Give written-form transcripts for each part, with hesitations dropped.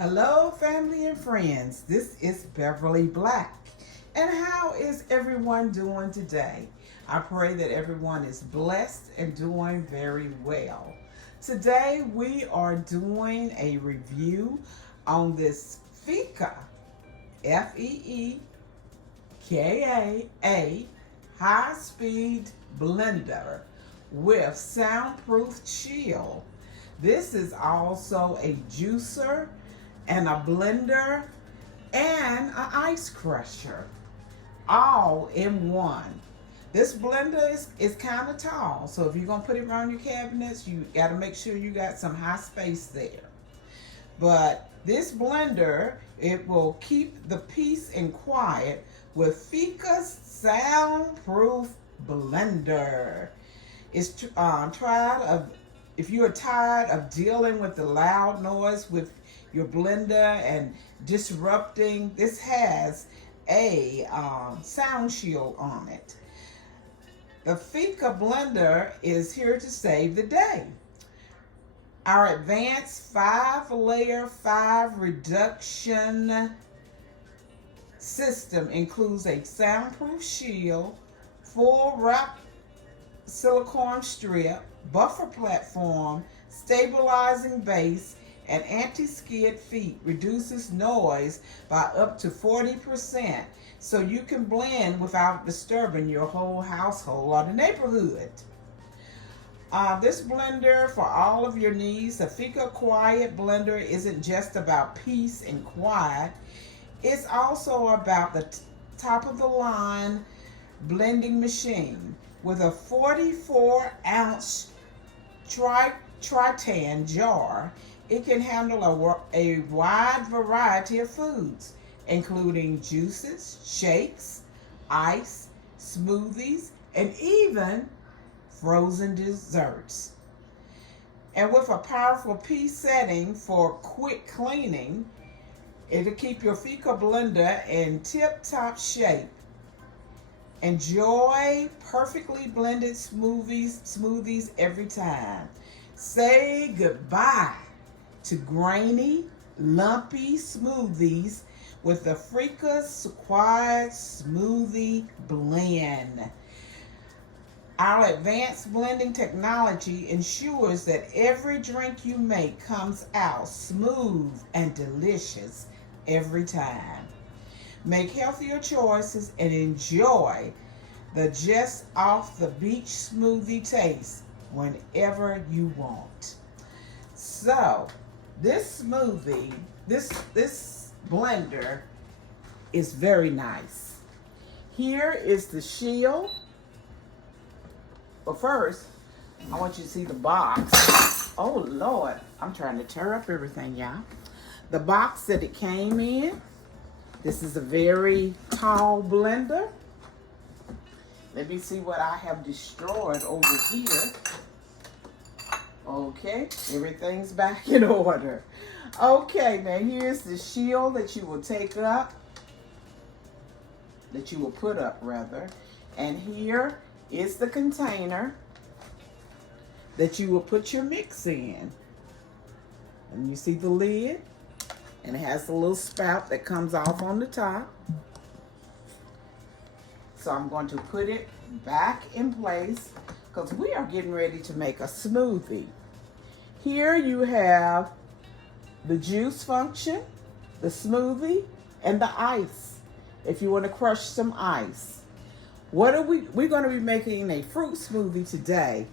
Hello, family and friends. This is Beverly Black. And how is everyone doing today? I pray that everyone is blessed and doing very well. Today, we are doing a review on this Feekaa, Feekaa, high-speed blender with soundproof chill. This is also a juicer and a blender and an ice crusher all in one. This blender is kind of tall, so if you're going to put it around your cabinets, you got to make sure you got some high space there. But this blender, it will keep the peace and quiet with Feekaa's soundproof blender. It's if you're tired of dealing with the loud noise with your blender and disrupting, this has a sound shield on it. The Feekaa blender is here to save the day. Our advanced 5-layer 5 reduction system includes a soundproof shield, full wrap silicone strip, buffer platform, stabilizing base, and anti-skid feet. Reduces noise by up to 40%, so you can blend without disturbing your whole household or the neighborhood. This blender for all of your needs. The Feekaa Quiet Blender isn't just about peace and quiet. It's also about the top of the line blending machine with a 44-ounce tritan jar. It can handle a wide variety of foods, including juices, shakes, ice, smoothies, and even frozen desserts. And with a powerful P setting for quick cleaning, it'll keep your Feekaa blender in tip-top shape. Enjoy perfectly blended smoothies every time. Say goodbye to grainy, lumpy smoothies with the Feekaa's Quiet Smoothie Blend. Our advanced blending technology ensures that every drink you make comes out smooth and delicious every time. Make healthier choices and enjoy the just off the beach smoothie taste whenever you want. So, this blender is very nice. Here is the shield. But first, I want you to see the box. Oh Lord, I'm trying to tear up everything, y'all. The box that it came in. This is a very tall blender. Let me see what I have destroyed over here. Okay, everything's back in order. Okay, now here's the shield that you will take up, that you will put up rather. And here is the container that you will put your mix in. And you see the lid? And it has a little spout that comes off on the top. So I'm going to put it back in place because we are getting ready to make a smoothie. Here you have the juice function, the smoothie, and the ice if you want to crush some ice. What are we're going to be making a fruit smoothie today.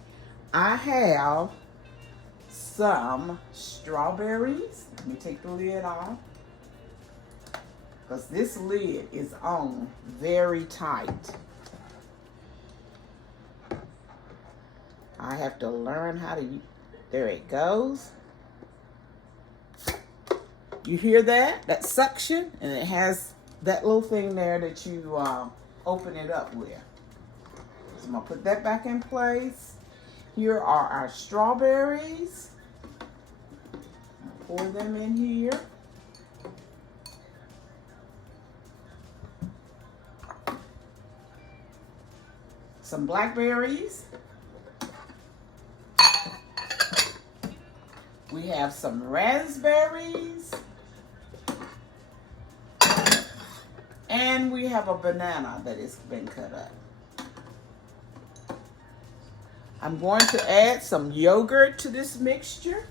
I have some strawberries. Let me take the lid off because this lid is on very tight. I have to learn how to there it goes. You hear that? That suction, and it has that little thing there that you open it up with. So I'm gonna put that back in place. Here are our strawberries. Pour them in here. Some blackberries. We have some raspberries. And we have a banana that has been cut up. I'm going to add some yogurt to this mixture.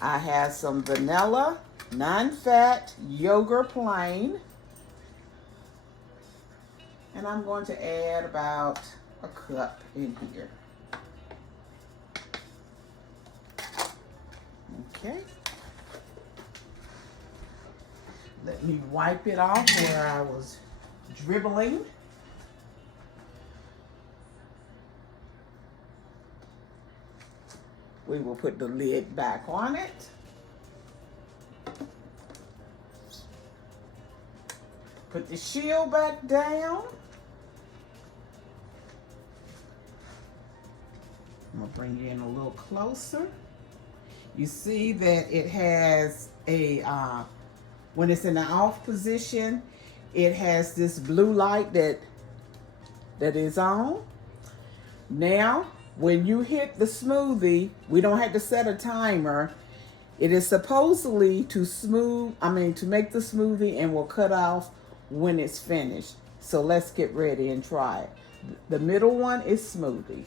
I have some vanilla, non-fat yogurt plain. And I'm going to add about a cup in here. Okay. Let me wipe it off where I was dribbling. We will put the lid back on it. Put the shield back down. I'm gonna bring you in a little closer. You see that it has a, when it's in the off position, it has this blue light that is on. Now, when you hit the smoothie, we don't have to set a timer. It is supposedly to make the smoothie and will cut off when it's finished. So let's get ready and try it. The middle one is smoothie.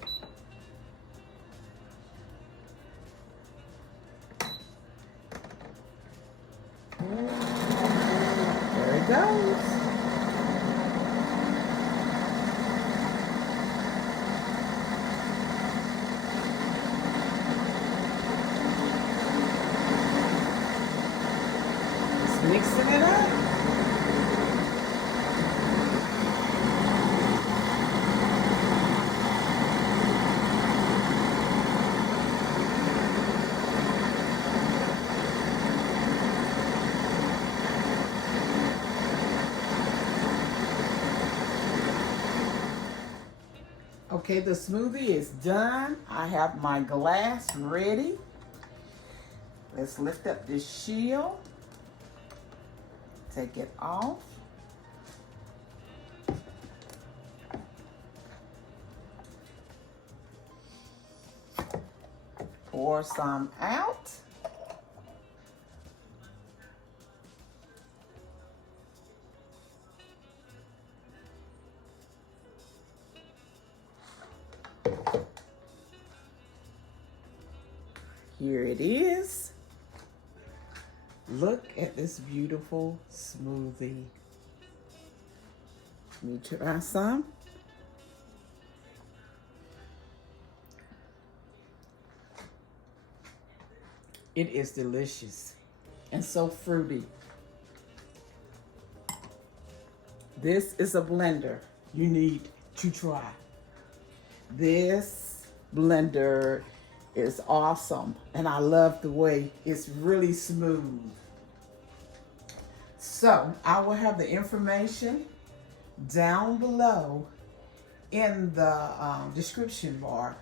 There it goes. Just mixing it up. Okay, the smoothie is done. I have my glass ready. Let's lift up this shield. Take it off. Pour some out. Here it is. Look at this beautiful smoothie. Let me try some. It is delicious and so fruity. This is a blender you need to try. This blender is awesome, and I love the way it's really smooth. So I will have the information down below in the description bar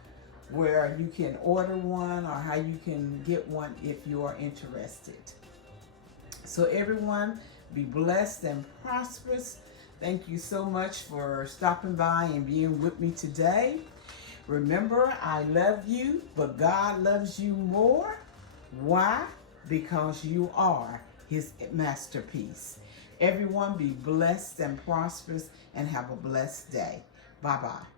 where you can order one or how you can get one if you are interested. So everyone, be blessed and prosperous. Thank you so much for stopping by and being with me today. Remember, I love you, but God loves you more. Why? Because you are His masterpiece. Everyone be blessed and prosperous and have a blessed day. Bye-bye.